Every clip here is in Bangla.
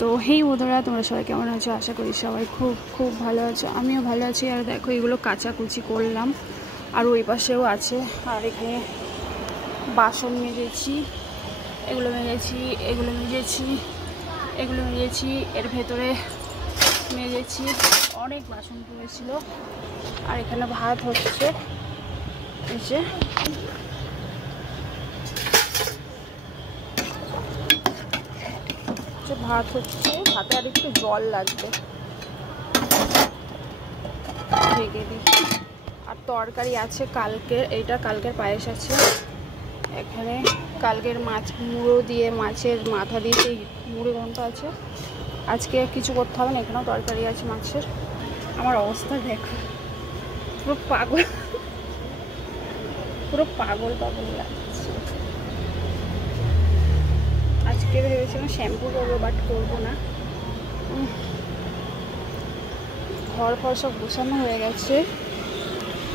তো হেই বন্ধুরা, তোমরা সবাই কেমন আছো? আশা করি সবাই খুব খুব ভালো আছো। আমিও ভালো আছি। আর দেখো, এগুলো কাচাকুচি করলাম, আর ওই পাশেও আছে। আর এখানে বাসন মেজেছি, এগুলো মেজেছি, এগুলো মেজেছি, এগুলো মেজেছি, এর ভেতরে মেজেছি, অনেক বাসন পড়েছিল। আর এখানে ভাত হচ্ছে, এসে ভাত হচ্ছে। ভাতে আর একটু জল লাগবে, ঢেকে দিই। আর তরকারি আছে কালকের, এইটা কালকের পায়েস আছে। এখানে কালকের মাছ মুড়ো দিয়ে, মাছের মাথা দিয়ে সেই মুড়ি ঘন্ট আছে। আজকে কিছু করতে হবে না, এখানেও তরকারি আছে মাছের। আমার অবস্থা দেখো, পুরো পাগল, পুরো পাগল পাগল লাগছে। আজকে ভেবেছিলাম শ্যাম্পু করবো, বাট করবো না। ঘর ফর সব গোছানো হয়ে গেছে।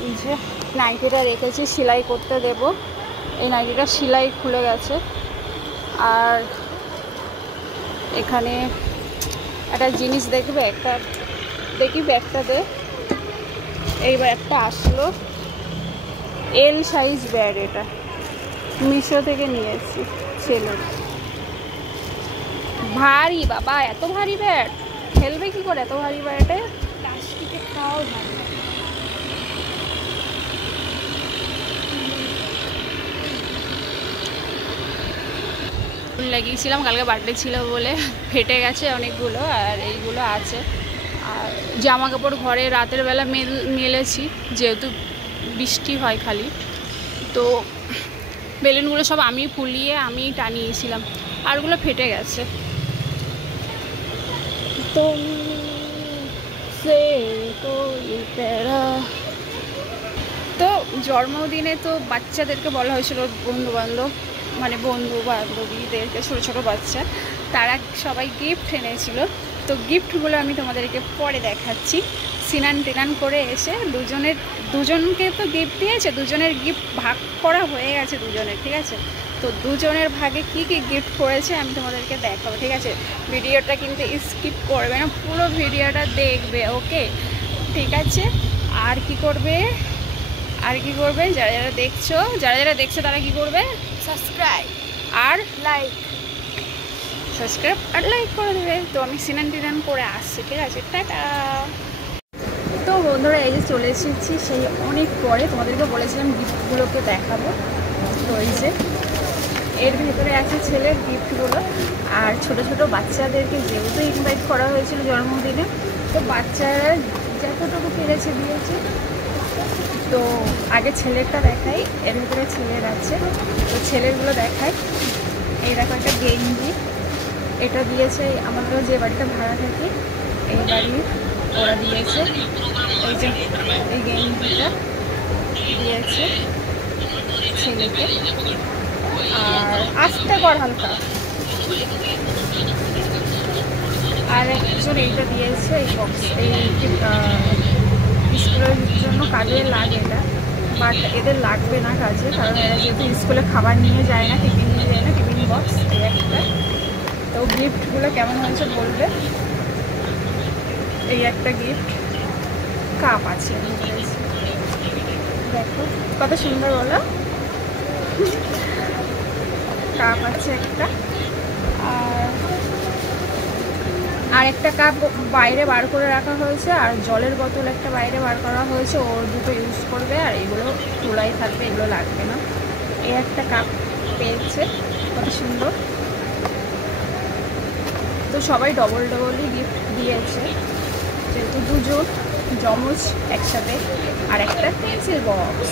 এই যে নাইটিটা রেখেছি, সেলাই করতে দেব। এই নাইটিটা সেলাই খুলে গেছে। আর এখানে একটা জিনিস দেখবে, একটা দেখি ব্যাগটাতে। এই ব্যাগটা আসলো, এল সাইজ ব্যাগ। এটা মিশো থেকে নিয়েছি, ছেলের। ভারী বাবা, এত ভারী ব্যাগ খেলবে কি করে এত ভারী ব্যাটে? প্লাস্টিকে খাওয়াও ভালো লাগিয়েছিলাম, কালকে বার্থডে ছিল বলে ফেটে গেছে অনেকগুলো, আর এইগুলো আছে। আর জামা কাপড় ঘরে রাতের বেলা মেলেছি, যেহেতু বৃষ্টি হয় খালি, তো বেলুনগুলো সব আমি ফুলিয়ে আমি টানিয়েছিলাম, আর ওগুলো ফেটে গেছে। তো তো জন্মদিনে তো বাচ্চাদেরকে বলা হয়েছিল, বন্ধু বান্ধব মানে বন্ধু বান্ধবীদেরকে, ছোটো ছোটো বাচ্চা, তারা সবাই গিফট এনেছিল। তো গিফটগুলো আমি তোমাদেরকে পরে দেখাচ্ছি। স্নান টেনান করে এসে দুজনকে তো গিফট দিয়েছে, দুজনের গিফট ভাগ করা হয়ে গেছে দুজনের, ঠিক আছে? তো দুজনের ভাগে কি কি গিফট করেছে আমি তোমাদেরকে দেখাবো, ঠিক আছে? ভিডিওটা কিন্তু স্কিপ করবে না, পুরো ভিডিওটা দেখবে, ওকে? ঠিক আছে। আর কি করবে, আর কি করবে, যারা যারা দেখছো তারা কি করবে? সাবস্ক্রাইব আর লাইক, সাবস্ক্রাইব আর লাইক করে দেবে। তো আমি স্নান টিনান করে আসছি, ঠিক আছে? টাটা। তো বন্ধুরা, এই যে চলে এসেছি সেই অনেক পরে, তোমাদেরকে বলেছিলাম গিফটগুলোকে দেখাবো। তো এই যে এর ভেতরে আছে ছেলের গিফটগুলো। আর ছোট ছোট বাচ্চাদেরকে যেহেতু ইনভাইট করা হয়েছিল জন্মদিনে, তো বাচ্চারা যতটুকু পেরেছে দিয়েছে। তো আগে ছেলেরটা দেখাই, এর ভেতরে ছেলের আছে, তো ছেলেরগুলো দেখাই। এই দেখো, একটা গেঞ্জি, এটা দিয়েছে আমাদের যে বাড়িটা ভাড়া থাকি, এই বাড়ি ওরা দিয়েছে। এই যে এই গেঞ্জিটা দিয়েছে ছেলেকে। আর আস্তে কর হালকা। আর একজন এইটা দিয়েছে, এই বক্স, এই স্কুলের জন্য কাজে লাগে এটা, বাট এদের লাগবে না কাজে, কারণ এরা যেহেতু স্কুলে খাবার নিয়ে যায় না, টিফিন নিয়ে যায় না, টিফিন বক্স এই একটা। তো গিফটগুলো কেমন হয়েছে বলবে। এই একটা গিফট, কাপ আছে, দেখো কত সুন্দর, বলো? কাপ আছে একটা। আর একটা কাপ বাইরে বার করে রাখা হয়েছে, আর জলের বোতল একটা বাইরে বার করা হয়েছে, ও দুটো ইউজ করবে, আর এগুলো খোলাই থাকবে, এগুলো লাগবে না। এই একটা কাপ পেয়েছে, কত সুন্দর। তো সবাই ডবল ডবলই গিফট দিয়েছে, যেহেতু দুজন জমজ একসাথে। আর একটা পেন্সিল বক্স,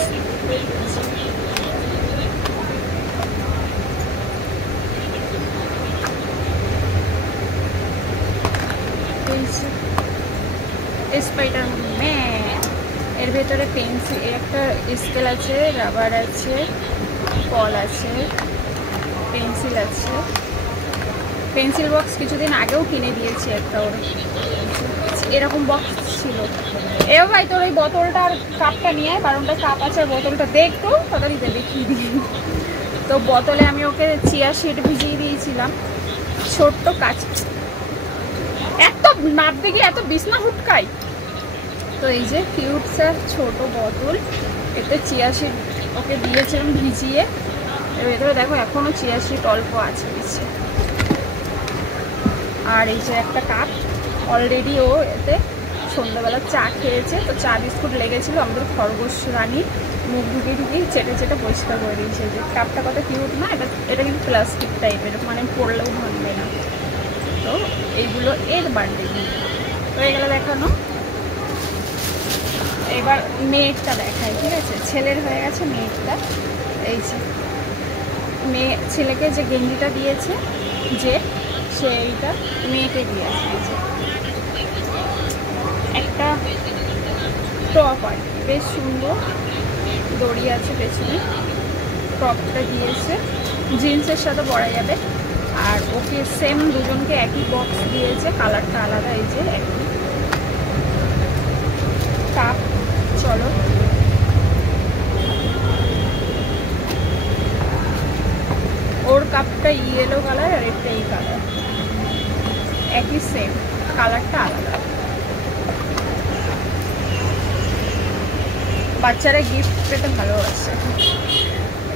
স্পাইডারম্যান। এর ভেতরে পেন্সিল, একটা স্কেল আছে, রাবার আছে, কল আছে, পেন্সিল আছে। পেন্সিল বক্স কিছুদিন আগেও কিনে দিয়েছি একটা, ওর এরকম বক্স ছিল। এ ভাই, তোর ওই বোতলটা আর কাপটা নিয়ে, বারণটা কাপ আছে আর বোতলটা দেখতো তাড়াতাড়ি দেখিয়ে দিই। তো বোতলে আমি ওকে চিয়া সিড ভিজিয়ে দিয়েছিলাম, ছোট্ট নাপতে গিয়ে এত বিছনা হুটকাই। তো এই যে কিউট স্যার ছোট বোতল, এতে চিয়া সিড ওকে দিয়েছিলাম ভিজিয়ে, এর ভেতরে দেখো এখনও চিয়া সিড অল্প আছে দিচ্ছে। আর এই যে একটা কাপ, অলরেডি ও এতে সন্ধ্যাবেলা চা খেয়েছে, তো চা বিস্কুট লেগেছিলো, আমাদের খরগোশ রানী মুখ ঢুকিয়ে ঢুকিয়ে চেটে চেটে পরিষ্কার করে দিয়েছে। যে কাপটা কত কিউট না, এটা কিন্তু প্লাস্টিক টাইপের, মানে পড়লেও ভাঙবে না। তো এইগুলো এর বার্থডে হয়ে গেলে দেখানো। এবার মেয়েরটা দেখায়, ঠিক আছে? ছেলের হয়ে গেছে, মেয়েরটা এই যে ছেলেকে যে গেঞ্জিটা দিয়েছে যে সেইটা মেয়েকে দিয়েছে। এই যে একটা টপ আর কি, বেশ সুন্দর দড়ি আছে পেছনে, টপটা দিয়েছে, জিন্সের সাথে পরা যাবে। আর ওকে সেম দুজনকে একই বক্স দিয়েছে, কালারটা আলাদা। এই যে একই কাপ। চলো ওর কাপটা ইয়েলো কালার আর একটা এই কালার, একই সেম, কালারটা আলাদা। বাচ্চারা গিফট পেতে ভালোবাসে।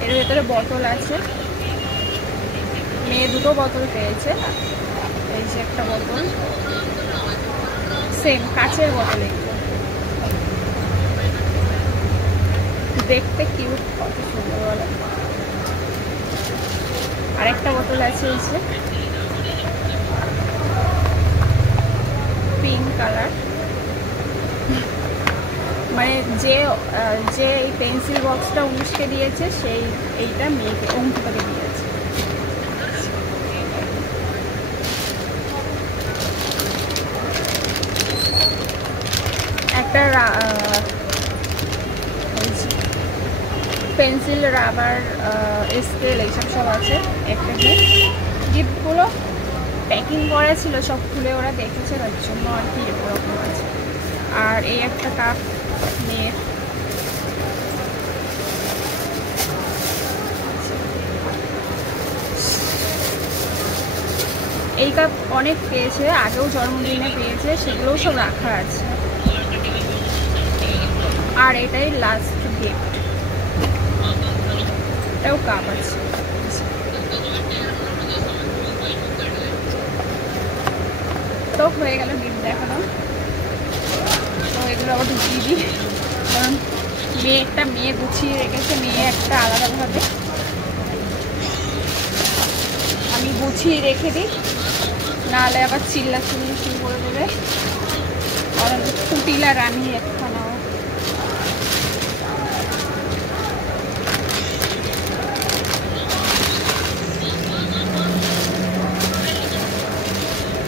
এর ভেতরে বোতল আছে, মেয়ে দুটো বোতল পেয়েছে। এই যে একটা বোতল, সেম কাচের বোতল, এগুলো দেখতে কিউট, কত সুন্দর বলে। আরেকটা বোতল আছে এই যে পিঙ্ক কালার, মানে যে এই পেন্সিল বক্সটা অনুষ্কে দিয়েছে সেই এইটা মেয়েকে অঙ্কিতাকে দিয়েছে। একটা পেন্সিল, রাবার, স্কেল এইসব সব আছে। একটা গিফটগুলো প্যাকিং করা ছিল, সব খুলে ওরা দেখেছে, তার জন্য আর কি এরকম আছে। আর এই একটা কাপ মেয়ের, এই কাপ অনেক পেয়েছে, আগেও জন্মদিনে পেয়েছে, সেগুলোও সব রাখা আছে। আর এটাই লাস্ট গিফট, এটাও কাপ আছে। তো হয়ে গেল গিফট দেখানো। তো এগুলো আবার ঢুকিয়ে দিই, কারণ মেয়ে গুছিয়ে রেখেছে, মেয়ে একটা আলাদাভাবে, আমি গুছিয়ে রেখে দিই, নাহলে আবার চিল্লাচিল্লি শুরু করে দেবে। আর কুটিলা রানী একখানা,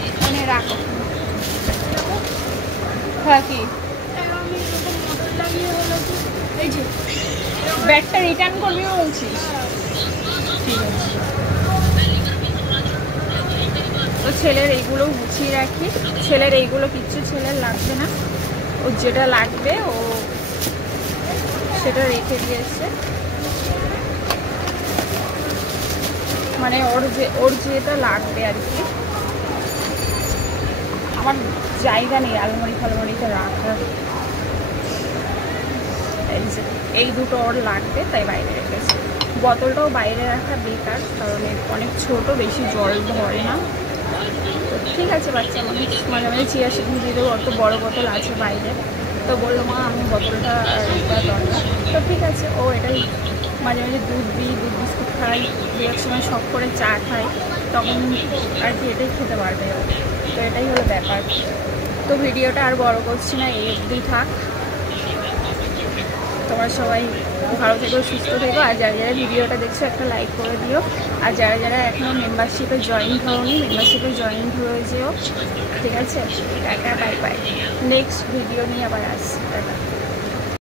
এখানে রাখো। হ্যাঁ কি ব্যাগটা রিটার্ন করবি বলছিস? ঠিক আছে। তো ছেলের এইগুলো গুছিয়ে রাখি, ছেলের এইগুলো কিচ্ছু ছেলের লাগবে না, ওর যেটা লাগবে ও সেটা রেখে দিয়েছে। মানে ওর যেটা লাগবে আর কি, আমার জায়গা নেই আলমারি ফালমারিতে রাখার। এই দুটো ওর লাগবে, তাই বাইরে রেখেছে। বোতলটাও বাইরে রাখা বেকার, কারণ অনেক ছোট, বেশি জল ধরে না। তো ঠিক আছে, বাচ্চা মানুষ মাঝে মাঝে চিয়া সিড দিয়ে দেবো, অত বড় বোতল আছে বাইরে। তো বললো মা আমি বোতলটা এটা দরকার, তো ঠিক আছে। ও এটাই মাঝে মাঝে দুধ দিই, দুধ বিস্কুট খাই, দু এক সময় শখ করে চা খাই, তখন আর কি এটাই খেতে পারবে। তো এটাই হলো ব্যাপার। তো ভিডিওটা আর বড় করছি না, এই অবধি থাক। তোমরা সবাই ভালো থেকো, সুস্থ থেকো। আর যারা যারা ভিডিওটা দেখছো একটা লাইক করে দিও। আর যারা যারা এখনও মেম্বারশিপে জয়েন হওনি, মেম্বারশিপে জয়েন হয়ে যেও, ঠিক আছে? Tata, bye bye. Next video নিয়ে আবার আসছি, টাটা।